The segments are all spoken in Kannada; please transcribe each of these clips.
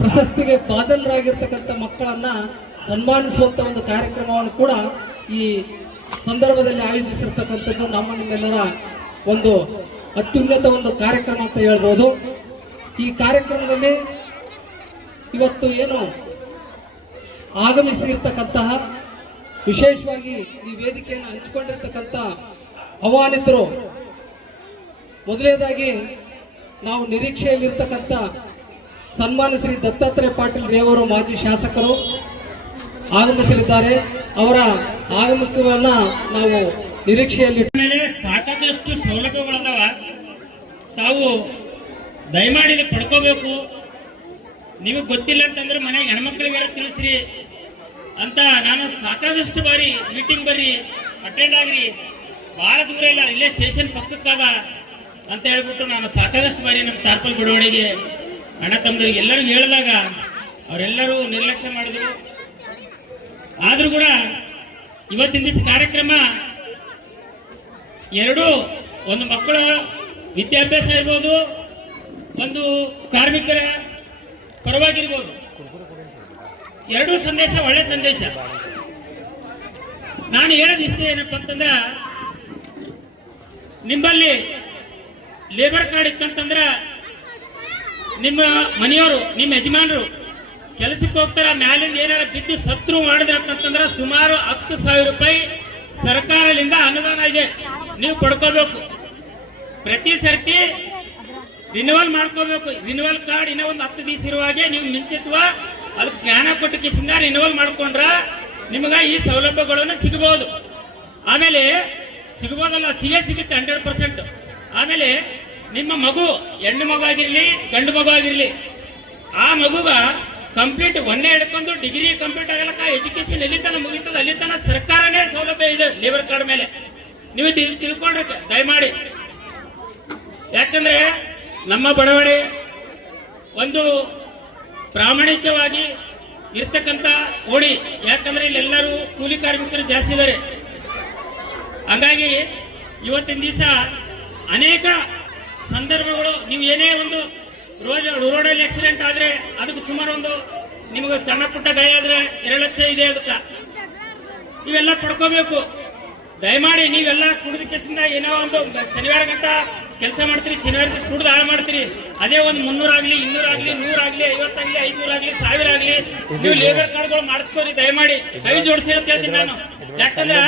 ಪ್ರಶಸ್ತಿಗೆ ಭಾಜನರಾಗಿರ್ತಕ್ಕಂಥ ಮಕ್ಕಳನ್ನ ಸನ್ಮಾನಿಸುವಂತ ಒಂದು ಕಾರ್ಯಕ್ರಮವನ್ನು ಕೂಡ ಈ ಸಂದರ್ಭದಲ್ಲಿ ಆಯೋಜಿಸಿರ್ತಕ್ಕಂಥದ್ದು ನಿಮ್ಮೆಲ್ಲರ ಒಂದು ಅತ್ಯುನ್ನತ ಒಂದು ಕಾರ್ಯಕ್ರಮ ಅಂತ ಹೇಳ್ಬೋದು. ಈ ಕಾರ್ಯಕ್ರಮದಲ್ಲಿ ಇವತ್ತು ಏನು ಆಗಮಿಸಿರ್ತಕ್ಕಂತಹ ವಿಶೇಷವಾಗಿ ಈ ವೇದಿಕೆಯನ್ನು ಹಂಚಿಕೊಂಡಿರ್ತಕ್ಕಂಥ ಆಹ್ವಾನಿತರು, ಮೊದಲನೇದಾಗಿ ನಾವು ನಿರೀಕ್ಷೆಯಲ್ಲಿರ್ತಕ್ಕಂಥ ಸನ್ಮಾನ್ಯ ಶ್ರೀ ದತ್ತಾತ್ರೇಯ ಪಾಟೀಲ್ ರೇವರು ಮಾಜಿ ಶಾಸಕರು ಆಗಮಿಸಲಿದ್ದಾರೆ. ಅವರ ಆಗಮನವನ್ನ ನಾವು ನಿರೀಕ್ಷೆಯಲ್ಲಿ ಸಾಕಷ್ಟು ಸೌಲಭ್ಯಗಳದಾವ, ತಾವು ದಯಮಾಡಿ ಪಡ್ಕೋಬೇಕು. ನಿಮಗೆ ಗೊತ್ತಿಲ್ಲ ಅಂತಂದ್ರೆ ಮನೆಗೆ ಹೆಣ್ಮಕ್ಳಿಗೆಲ್ಲ ತಿಳಿಸ್ರಿ ಅಂತ ನಾನು ಸಾಕಷ್ಟು ಬಾರಿ ಮೀಟಿಂಗ್ ಬರ್ರಿ, ಅಟೆಂಡ್ ಆಗ್ರಿ, ಬಹಳ ದೂರ ಇಲ್ಲ, ಇಲ್ಲೇ ಸ್ಟೇಷನ್ ಪಕ್ಕಕ್ಕಾದ ಅಂತ ಹೇಳ್ಬಿಟ್ಟು ನಾನು ಸಾಕಷ್ಟು ಬಾರಿ ನಮ್ಮ ತಾರ್ಪಲ್ ಬಡವಣಿಗೆ ಅಣ್ಣ ತಮ್ಮದರಿಗೆ ಎಲ್ಲರೂ ಹೇಳಿದಾಗ ಅವರೆಲ್ಲರೂ ನಿರ್ಲಕ್ಷ್ಯ ಮಾಡಿದ್ರು. ಆದ್ರೂ ಕೂಡ ಇವತ್ತಿನ ದಿವಸ ಕಾರ್ಯಕ್ರಮ ಎರಡು, ಒಂದು ಮಕ್ಕಳ ವಿದ್ಯಾಭ್ಯಾಸ ಇರ್ಬೋದು, ಒಂದು ಕಾರ್ಮಿಕರ ಪರವಾಗಿರ್ಬೋದು, ಎರಡೂ ಸಂದೇಶ ಒಳ್ಳೆ ಸಂದೇಶ. ನಾನು ಹೇಳೋದು ಇಷ್ಟೇ, ಏನಪ್ಪ ಅಂತಂದ್ರ ನಿಮ್ಮಲ್ಲಿ ಲೇಬರ್ ಕಾರ್ಡ್ ಇತ್ತಂತಂದ್ರ ನಿಮ್ಮ ಮನೆಯವರು, ನಿಮ್ಮ ಯಜಮಾನರು ಕೆಲಸಕ್ಕೆ ಹೋಗ್ತಾರ, ಮ್ಯಾಲಿಂದ ಏನಾರ ಬಿದ್ದು ಸತ್ರು ಮಾಡಿದ್ರಂತಂದ್ರ ಸುಮಾರು 10,000 ರೂಪಾಯಿ ಸರ್ಕಾರದಿಂದ ಅನುದಾನ ಇದೆ, ನೀವು ಪಡ್ಕೋಬೇಕು. ಪ್ರತಿ ಸರ್ತಿ ರಿನ್ಯೂವಲ್ ಮಾಡ್ಕೋಬೇಕು. ರಿನ್ಯೂವಲ್ ಕಾರ್ಡ್ ಇನ್ನೂ ಒಂದು 10 ದಿವಸ ಇರುವಾಗೆ ನೀವು ಮುಂಚಿತವ ಅದಕ್ಕೆ ಜ್ಞಾನ ಕೊಟ್ಟು ಕಿಸಿಂದ ರಿನ್ಯೂವಲ್ ಮಾಡ್ಕೊಂಡ್ರ ನಿಮಗ ಈ ಸೌಲಭ್ಯಗಳನ್ನು ಸಿಗಬಹುದು. ಆಮೇಲೆ ಸಿಗಬಹುದಲ್ಲ, ಸಿಗುತ್ತೆ 100%. ಆಮೇಲೆ ನಿಮ್ಮ ಮಗು ಹೆಣ್ಣು ಮಗು ಆಗಿರ್ಲಿ ಗಂಡು ಮಗು ಆಗಿರ್ಲಿ, ಆ ಮಗುಗ ಕಂಪ್ಲೀಟ್ ಒಂದೇ ಹಿಡ್ಕೊಂಡು ಡಿಗ್ರಿ ಕಂಪ್ಲೀಟ್ ಆಗಲಕ್ಕ ಎಜುಕೇಶನ್ ಎಲ್ಲಿ ತನ ಮುಗಿತದ ಅಲ್ಲಿ ತನ ಸರ್ಕಾರನೇ ಸೌಲಭ್ಯ ಇದೆ ಲೇಬರ್ ಕಾರ್ಡ್ ಮೇಲೆ. ನೀವು ತಿಳ್ಕೊಂಡ್ರೆ ದಯಮಾಡಿ. ಯಾಕಂದ್ರೆ ನಮ್ಮ ಬಡವಣೆ ಒಂದು ಪ್ರಾಮಾಣಿಕವಾಗಿ ಇರ್ತಕ್ಕಂಥ ಓಣಿ, ಯಾಕಂದ್ರೆ ಇಲ್ಲೆಲ್ಲರೂ ಕೂಲಿ ಕಾರ್ಮಿಕರು ಜಾಸ್ತಿ ಇದ್ದಾರೆ. ಹಾಗಾಗಿ ಇವತ್ತಿನ ದಿವಸ ಅನೇಕ ಸಂದರ್ಭಗಳು, ನೀವು ಏನೇ ಒಂದು ರೋಡಲ್ಲಿ ಆಕ್ಸಿಡೆಂಟ್ ಆದ್ರೆ ಅದಕ್ಕೆ ಸುಮಾರು ಒಂದು ನಿಮಗೆ ಸಣ್ಣ ಪುಟ್ಟ ಗಾಯ ಆದ್ರೆ 2 ಲಕ್ಷ ಇದೆ. ಅದಕ್ಕೆ ನೀವೆಲ್ಲ ಪಡ್ಕೋಬೇಕು. ದಯಮಾಡಿ ನೀವೆಲ್ಲ ಕುಡಿದ ಕೇಸಿಂದ ಏನೋ ಒಂದು ಶನಿವಾರ ಗಂಟ ಕೆಲಸ ಮಾಡ್ತೀರಿ, ಶನಿವಾರ ದಿವಸ ಕುಡ್ದು ಹಾಳು ಮಾಡ್ತೀರಿ. ಅದೇ ಒಂದು 300 ಆಗ್ಲಿ 200 ಆಗ್ಲಿ 100 ಆಗ್ಲಿ 50 ಆಗ್ಲಿ 500 ಆಗ್ಲಿ 1000 ಆಗ್ಲಿ ನೀವು ಲೇಬರ್ ಕಾರ್ಡ್ಗಳು ಮಾಡಿಸ್ಕೋರಿ. ದಯಮಾಡಿ ಕೈ ಜೋಡಿಸಿ ಅಂತ ಹೇಳ್ತೀನಿ ನಾನು. ಯಾಕಂದ್ರೆ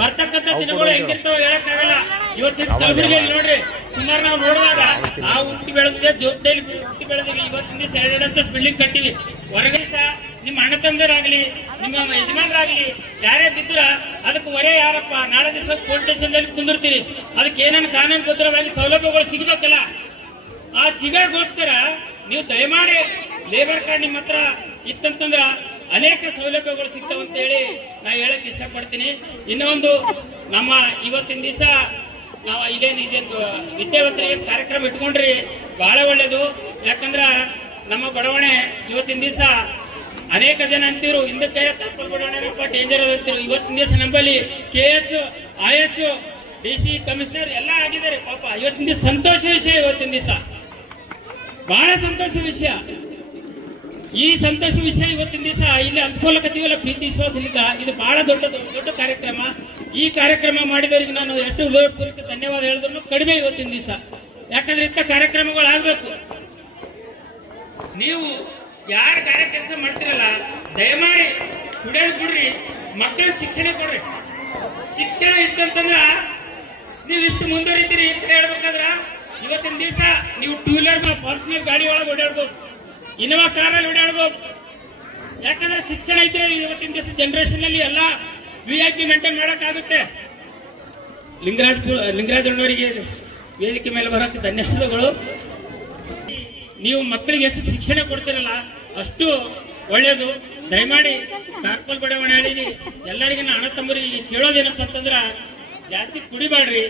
ಬರ್ತಕ್ಕಂಥ ದಿನಗಳು ಹೆಂಗಿರ್ತಾವ ಹೇಳಕ್ಕಾಗಲ್ಲ. ಇವತ್ತಿನ ಕಲಬುರಗಿಯಲ್ಲಿ ನೋಡ್ರಿ, ಸುಮಾರು ನಾವು ನೋಡುವಾಗ ನಾವು ಹುಟ್ಟಿ ಬೆಳೆದಿದೆ, ಜೋಬಲ್ಲಿ ಹುಟ್ಟಿ ಬೆಳೆದಿವಿ. ಇವತ್ತಿನ ದಿವಸ 2 ಅಂತಸ್ತು ಬಿಲ್ಡಿಂಗ್ ಕಟ್ಟಿವಿ. ಹೊರಗಡೆ ಸಹ ನಿಮ್ಮ ಅಣ್ಣ ತಮ್ಮದರಾಗ್ಲಿ ನಿಮ್ಮ ಯಜಮಾನರಾಗ್ಲಿ ಯಾರೇ ಬಿದ್ರ ಅದಕ್ಕೆ ಹೊರೆ ಯಾರಪ್ಪ? ನಾಳೆ ದಿವಸ ಪೊಲೀಸ್ ಸ್ಟೇಷನ್ದಲ್ಲಿ ಕುಂದಿರ್ತೀರಿ. ಅದಕ್ಕೆ ಏನೇನು ಕಾನೂನುಬದ್ಧವಾಗಿ ಸೌಲಭ್ಯಗಳು ಸಿಗಬೇಕಲ್ಲ, ಆ ಸಿಗೋಸ್ಕರ ನೀವು ದಯಮಾಡಿ ಲೇಬರ್ ಕಾರ್ಡ್ ನಿಮ್ಮ ಹತ್ರ ಇತ್ತಂತಂದ್ರ ಅನೇಕ ಸೌಲಭ್ಯಗಳು ಸಿಗ್ತಾವಂತ ಹೇಳಿ ನಾ ಹೇಳಕ್ ಇಷ್ಟಪಡ್ತೀನಿ. ಇನ್ನೊಂದು, ನಮ್ಮ ಇವತ್ತಿನ ದಿವಸ ನಾವು ಇದೇನು ವಿದ್ಯಾವಂತರಿಗೆ ಕಾರ್ಯಕ್ರಮ ಇಟ್ಕೊಂಡ್ರಿ ಬಹಳ ಒಳ್ಳೇದು. ಯಾಕಂದ್ರ ನಮ್ಮ ಬಡವಣೆ ಇವತ್ತಿನ ದಿವಸ ಅನೇಕ ಜನ ಅಂತಿರು ಹಿಂದಕ್ಕೆ ತಪ್ಪಲ್ ಬಡವಣೆ ಡೇಂಜರ್ ಅಂತಿರು. ಇವತ್ತಿನ ದಿವಸ ನಮ್ಮಲ್ಲಿ KS IS DC ಕಮಿಷನರ್ ಎಲ್ಲ ಆಗಿದ್ದಾರೆ. ಪಾಪ ಇವತ್ತಿನ ದಿವಸ ಸಂತೋಷ ವಿಷಯ. ಇವತ್ತಿನ ದಿವಸ ಬಹಳ ಸಂತೋಷ ವಿಷಯ. ಈ ಸಂತೋಷ ವಿಷಯ ಇವತ್ತಿನ ದಿವಸ ಇಲ್ಲಿ ಹಂಚ್ಕೊಳ್ಳಕತ್ತೀವಲ್ಲ ಪ್ರೀತಿ ವಿಶ್ವಾಸದಿಂದ. ಇದು ಬಹಳ ದೊಡ್ಡ ಕಾರ್ಯಕ್ರಮ. ಈ ಕಾರ್ಯಕ್ರಮ ಮಾಡಿದವರಿಗೆ ನಾನು ಎಷ್ಟು ಹೃದಯಪೂರ್ವಕ ಧನ್ಯವಾದ ಹೇಳಿದ್ರು ಕಡಿಮೆ ಇವತ್ತಿನ ದಿವಸ. ಯಾಕಂದ್ರೆ ಇಂಥ ಕಾರ್ಯಕ್ರಮಗಳು ಆಗ್ಬೇಕು. ನೀವು ಯಾರು ಕೆಲಸ ಮಾಡ್ತಿರಲ್ಲ ದಯಮಾಡಿ ಕುಡಿಯೋದು ಬಿಡ್ರಿ, ಮಕ್ಕಳಿಗೆ ಶಿಕ್ಷಣ ಕೊಡ್ರಿ. ಶಿಕ್ಷಣ ಇತ್ತಂತಂದ್ರ ನೀವು ಇಷ್ಟು ಮುಂದುವರಿತೀರಿ. ಹೇಳ್ಬೇಕಾದ್ರ ಇವತ್ತಿನ ದಿವಸ ನೀವು 2 ವೀಲರ್ ಪರ್ಸನಲ್ ಗಾಡಿ ಒಳಗೆ ಓಡಾಡ್ಬೋದು, ಇನೋವಾ ಕಾರಲ್ಲಿ ಓಡಾಡ್ಬೋದು. ಯಾಕಂದ್ರೆ ಶಿಕ್ಷಣ ಇದ್ರೆ ಇವತ್ತಿನ ದಿವಸ ಜನರೇಷನ್ ಅಲ್ಲಿ ಎಲ್ಲ VIP ಮೇಂಟೈನ್ ಮಾಡಕ್ಕಾಗುತ್ತೆ. ಲಿಂಗರಾಜ್ ಅಣ್ಣವರಿಗೆ ವೇದಿಕೆ ಮೇಲೆ ಬರೋಕ್ಕೆ ಧನ್ಯವಾದಗಳು. ನೀವು ಮಕ್ಕಳಿಗೆ ಎಷ್ಟು ಶಿಕ್ಷಣ ಕೊಡ್ತಿರಲ್ಲ ಅಷ್ಟು ಒಳ್ಳೇದು. ದಯಮಾಡಿ ತಾರ್ಪಲ್ ಬಡಾವಣೆ ಹೇಳಿ ಎಲ್ಲರಿಗೂ ಅಣ್ಣ ತಮ್ಮರಿಗೆ ಕೇಳೋದೇನಪ್ಪ ಅಂತಂದ್ರ, ಜಾಸ್ತಿ ಕುಡಿಬೇಡ್ರಿ,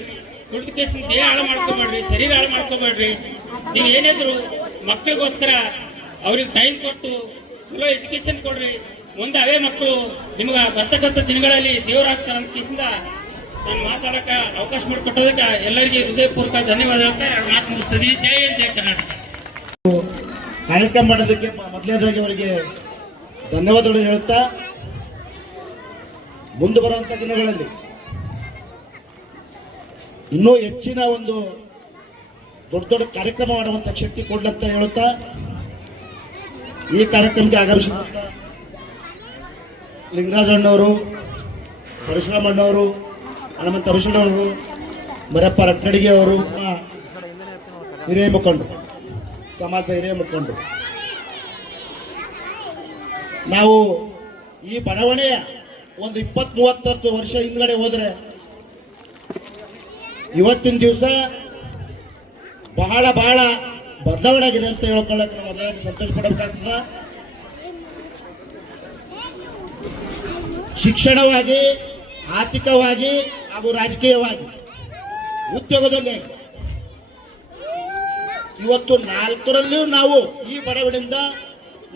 ಕುಡಿದ ಕೇಸಿನ ದೇಹ ಹಾಳು ಮಾಡ್ಕೊಬೇಡ್ರಿ, ಶರೀರ ಹಾಳು ಮಾಡ್ಕೊಬೇಡ್ರಿ. ನೀವು ಏನಿದ್ರು ಮಕ್ಕಳಿಗೋಸ್ಕರ ಅವ್ರಿಗೆ ಟೈಮ್ ಕೊಟ್ಟು ಚಲೋ ಎಜುಕೇಶನ್ ಕೊಡ್ರಿ. ಮುಂದೆ ಅವೇ ಮಕ್ಕಳು ನಿಮ್ಗೆ ಬರ್ತಕ್ಕಂಥ ದಿನಗಳಲ್ಲಿ ದೇವರಾಗ್ತಾರ ಅಂತ ಕೇಸಿಂದ ನಾನು ಮಾತಾಡಕ ಅವಕಾಶ ಮಾಡಿಕೊಟ್ಟೋದಕ್ಕೆ ಎಲ್ಲರಿಗೆ ಹೃದಯಪೂರ್ವಕ ಧನ್ಯವಾದ ಹೇಳ್ತಾ ಎರಡು ಮಾತು ಮುಗಿಸ್ತೀನಿ. ಜೈ ಹಿಂದ್, ಜೈ ಕರ್ನಾಟಕ. ಕಾರ್ಯಕ್ರಮ ಮಾಡೋದಕ್ಕೆ ಮೊದಲನೇದಾಗಿ ಅವರಿಗೆ ಧನ್ಯವಾದಗಳು ಹೇಳುತ್ತಾ, ಮುಂದೆ ಬರುವಂಥ ದಿನಗಳಲ್ಲಿ ಇನ್ನೂ ಹೆಚ್ಚಿನ ಒಂದು ದೊಡ್ಡ ದೊಡ್ಡ ಕಾರ್ಯಕ್ರಮ ಮಾಡುವಂಥ ಶಕ್ತಿ ಕೊಡ್ಲಂತ ಹೇಳುತ್ತಾ, ಈ ಕಾರ್ಯಕ್ರಮಕ್ಕೆ ಆಗಮಿಸಿದಂಥ ಲಿಂಗರಾಜಣ್ಣವರು, ಪರಶುರಾಮಣ್ಣವರು, ಹನುಮಂತ ಅರಸಣ್ಣವರು, ಮರಪ್ಪ ರಟ್ನಡಿಗೆ ಅವರು, ಹಿರಿಯ ಮುಖಂಡರು, ಸಮಾಜದ ಹಿರಿಯ ಮುಖಂಡರು, ನಾವು ಈ ಬಡಾವಣೆಯ ಒಂದು 20-30 ವರ್ಷ ಹಿಂದ್ಗಡೆ ಹೋದರೆ ಇವತ್ತಿನ ದಿವಸ ಬಹಳ ಬಹಳ ಬದಲಾವಣೆ ಆಗಿದೆ ಅಂತ ಹೇಳ್ಕೊಳ್ಳಕ್ಕೆ ನಾವು ಮೊದಲಾಗಿ ಸಂತೋಷ ಪಡಬೇಕಾಗ್ತದ. ಶಿಕ್ಷಣವಾಗಿ, ಆರ್ಥಿಕವಾಗಿ ಹಾಗೂ ರಾಜಕೀಯವಾಗಿ, ಉದ್ಯೋಗದಲ್ಲಿ ಇವತ್ತು 4ರಲ್ಲಿಯೂ ನಾವು ಈ ಬಡಾವಣೆಯಿಂದ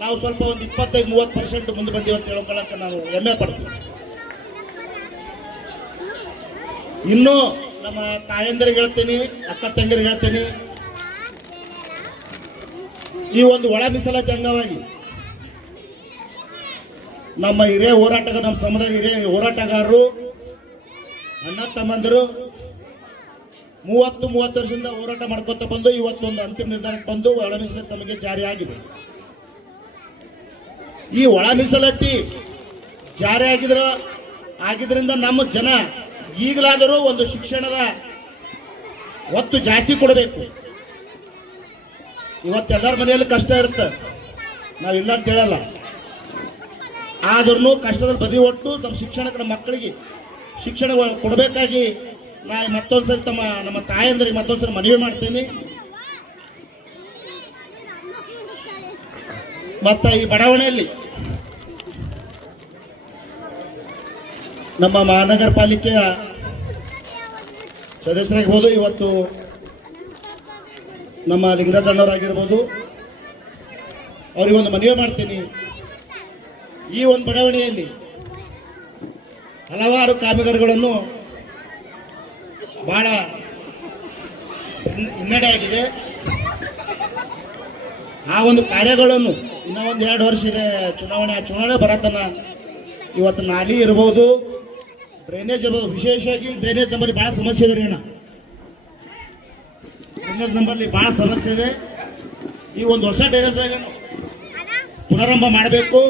ನಾವು ಸ್ವಲ್ಪ ಒಂದು 25-30% ಮುಂದೆ ಬಂದೀವಿ ಅಂತ ಹೇಳ್ಕೊಳ್ಳಕ್ಕೆ ನಾವು ಹೆಮ್ಮೆ ಪಡ್ತೀವಿ. ಇನ್ನೂ ನಮ್ಮ ತಾಯಂದಿರಿಗೆ ಹೇಳ್ತೀನಿ, ಅಕ್ಕ ತಂಗಿರಿಗೆ ಹೇಳ್ತೀನಿ, ಈ ಒಂದು ಒಳ ಮೀಸಲಾತಿ ಅಂಗವಾಗಿ ನಮ್ಮ ಹಿರಿಯ ಹೋರಾಟಗಾರ, ನಮ್ಮ ಸಮುದಾಯ ಹಿರಿಯ ಹೋರಾಟಗಾರರು, ಅಣ್ಣ ತಮ್ಮಂದಿರು 30 ವರ್ಷದಿಂದ ಹೋರಾಟ ಮಾಡ್ಕೊತ ಬಂದು ಇವತ್ತೊಂದು ಅಂತಿಮ ನಿರ್ಧಾರಕ್ಕೆ ಬಂದು ಒಳ ಮೀಸಲಾತಿ ನಮಗೆ ಜಾರಿ ಆಗಿದೆ. ಈ ಒಳ ಮೀಸಲಾತಿ ಜಾರಿ ಆಗಿದ್ರಿಂದ ನಮ್ಮ ಜನ ಈಗಲಾದರೂ ಒಂದು ಶಿಕ್ಷಣದ ಒತ್ತು ಜಾಸ್ತಿ ಕೊಡಬೇಕು. ಇವತ್ತೆಲ್ಲರ ಮನೆಯಲ್ಲಿ ಕಷ್ಟ ಇರುತ್ತೆ, ನಾವಿಲ್ಲ ಅಂತ ಹೇಳಲ್ಲ, ಆದ್ರೂ ಕಷ್ಟದಲ್ಲಿ ಬದಿ ಒಟ್ಟು ನಮ್ಮ ಶಿಕ್ಷಣಕ್ಕೆ, ನಮ್ಮ ಮಕ್ಕಳಿಗೆ ಶಿಕ್ಷಣ ಕೊಡಬೇಕಾಗಿ ನಾನು ಮತ್ತೊಂದ್ಸರಿ ನಮ್ಮ ತಾಯಂದರಿಗೆ ಮತ್ತೊಂದ್ಸರಿ ಮನವಿ ಮಾಡ್ತೀನಿ. ಮತ್ತು ಈ ಬಡಾವಣೆಯಲ್ಲಿ ನಮ್ಮ ಮಹಾನಗರ ಪಾಲಿಕೆಯ ಸದಸ್ಯರಾಗಿರ್ಬೋದು, ಇವತ್ತು ನಮ್ಮ ಲಿಂಗರಾಜಣ್ಣವರಾಗಿರ್ಬೋದು, ಅವರಿಗೊಂದು ಮನವಿ ಮಾಡ್ತೀನಿ. ಈ ಒಂದು ಬಡಾವಣೆಯಲ್ಲಿ ಹಲವಾರು ಕಾಮಗಾರಿಗಳನ್ನು ಬಹಳ ಹಿನ್ನಡೆ ಆಗಿದೆ. ಆ ಒಂದು ಕಾರ್ಯಗಳನ್ನು ಇನ್ನೂ ಒಂದು 2 ವರ್ಷ ಇದೆ ಚುನಾವಣೆ ಬರತನ ಇವತ್ತು ನಾಲಿ ಇರ್ಬೋದು, ಡ್ರೈನೇಜ್ ಇರ್ಬೋದು. ವಿಶೇಷವಾಗಿ ಡ್ರೈನೇಜ್ ನಂಬರ್ಲಿ ಭಾಳ ಸಮಸ್ಯೆ ಇದೆ ಅಣ್ಣ, ಡ್ರೈನೇಜ್ ನಂಬರ್ಲಿ ಭಾಳ ಸಮಸ್ಯೆ ಇದೆ. ಈ ಒಂದು ಹೊಸ ಡ್ರೈನೇಜ್ ಪುನರಾರಂಭ ಮಾಡಬೇಕು.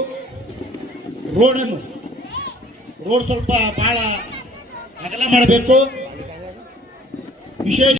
ರೋಡ್ ಸ್ವಲ್ಪ ಭಾಳ ಅಗಲ ಮಾಡಬೇಕು. ವಿಶೇಷ